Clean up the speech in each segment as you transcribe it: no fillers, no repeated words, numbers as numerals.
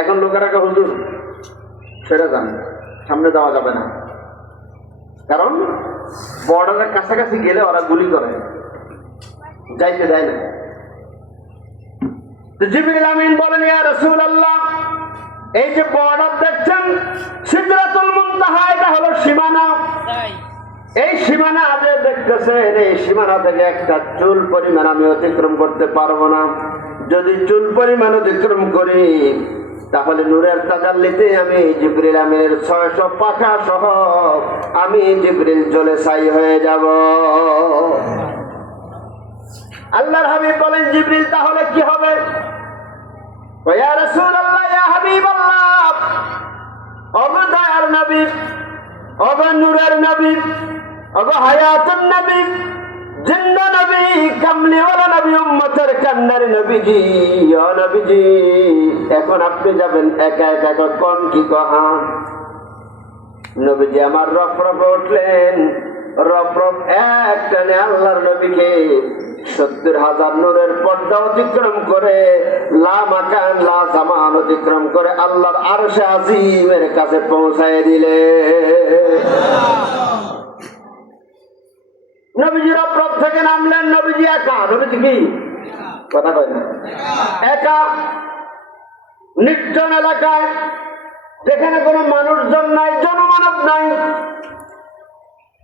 এখন লোকেরা কে হুজুর সেরে যান, সামনে যাওয়া যাবে না, কারণ বর্ডারের কাছাকাছি গেলে ওরা গুলি করে, যাইতে দেয় না। জিবরিল আমিন বলেন, ইয়া রাসূলুল্লাহ, এই যে বর্ডার দেখছেন, সিদরাতুল মুনতাহা, এটা হলো সীমানা। এই সীমানা আজ দেখতেছেন, এই সীমানা থেকে একটা চুল পরিমাণ আমি অতিক্রম করতে পারবো না। যদি চুল পরিমাণ অতিক্রম করি, তাহলে নূরের তাজাল্লিতে আমি জিবরিল আমিনের 600 পাখা সহ আমি জিবরিল জ্বলে ছাই হয়ে যাব। আল্লাহর হাবিব বলেন, জিবরিল তাহলে কি হবে? ইয়া রাসূলুল্লাহ, ইয়া হাবিবাল্লাহ, ওগো দয়ার নবী, ওগো নূরের নবী, ওগো হায়াতুন নবী, জিন্দা নবী, কামলিওয়ালা নবী, উম্মতের কান্নারি নবীজি, ও নবীজি, এখন আপনি যাবেন একা একা, কোন কি কহা? নবীজি আমার রফরফ উঠলেন, রফরফ এক টানে আল্লাহর নবীকে 70,000 নূরের পর্দা অতিক্রম করে, লা মাকান লা জামান অতিক্রম করে আল্লাহর আরশে আজিমের কাছে পৌঁছায় দিলে। নবীজি রফরফ থেকে নামলেন, নবীজি একা। নবীজি কি কথা কয় না, একা নির্জন এলাকায়, যেখানে কোনো মানুষজন নাই, জনমানব নাই,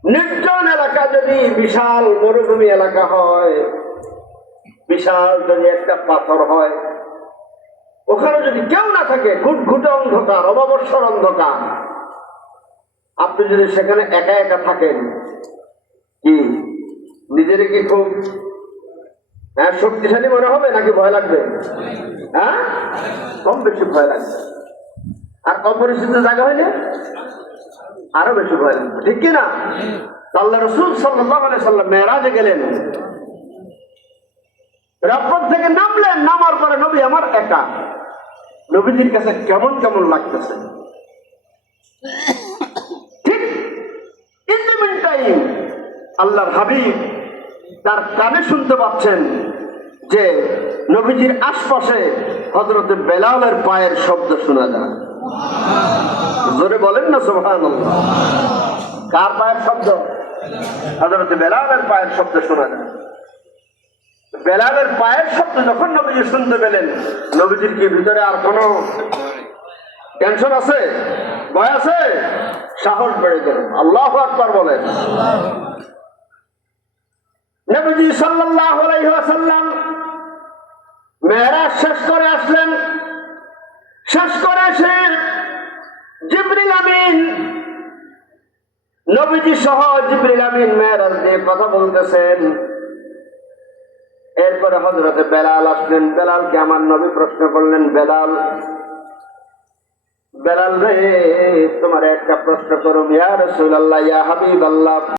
নির্জন এলাকা। যদি বিশাল মরুভূমি এলাকা হয়, বিশাল যদি একটা পাথর হয়, ওখানে যদি কেউ না থাকে, ঘুটঘুটে অন্ধকার, অমাবস্যার অন্ধকার, আপনি যদি সেখানে একা একা থাকেন, কি নিজের কি খুব শক্তিশালী মনে হবে নাকি ভয় লাগবে? হ্যাঁ, কম বেশি ভয় লাগবে। আর অপরিচিত জায়গা হইলে আরো বেশি ভয় লাগবে, ঠিক কিনা? আল্লাহ রাসূল সাল্লাল্লাহু আলাইহি সাল্লাম মেরাজে গেলেন, রফরফ থেকে নামলেন, নামার পরে নবী আমার একা। নবীজির কাছে কেমন কেমন লাগতেছে। ঠিক ইন দ্য মিন টাইম আল্লাহর হাবিব তার কানে শুনতে পাচ্ছেন যে নবীজির আশপাশে হযরত বেলালের পায়ের শব্দ শোনা যায়। জোরে বলেন না সুবহানাল্লাহ। কার পায়ের শব্দ? হযরত বেলালের পায়ের শব্দ শোনা যায়। বেলালের পায়ের শব্দ যখন নবীজি শুনতে পেলেন, নবীজির কি ভিতরে আর কোনো টেনশন আছে, ভয় আছে? সাহস বেড়ে গেল। আল্লাহু আকবার বলেন। নবীজি সাল্লাল্লাহু আলাইহি ওয়াসাল্লাম মেরাজ শেষ করে আসলেন। শেষ করে এসে জিবরিল আমিন, নবীজি সহ জিবরিল আমিন মেরাজ দিয়ে কথা বলতেছেন। এরপরে হযরতে বেলাল আসলেন। বেলালকে আমার নবী প্রশ্ন করলেন, বেলাল, বেলাল রে, তোমার একটা প্রশ্ন করুম। ইয়া রাসূলুল্লাহ, ইয়া হাবিবাল্লাহ,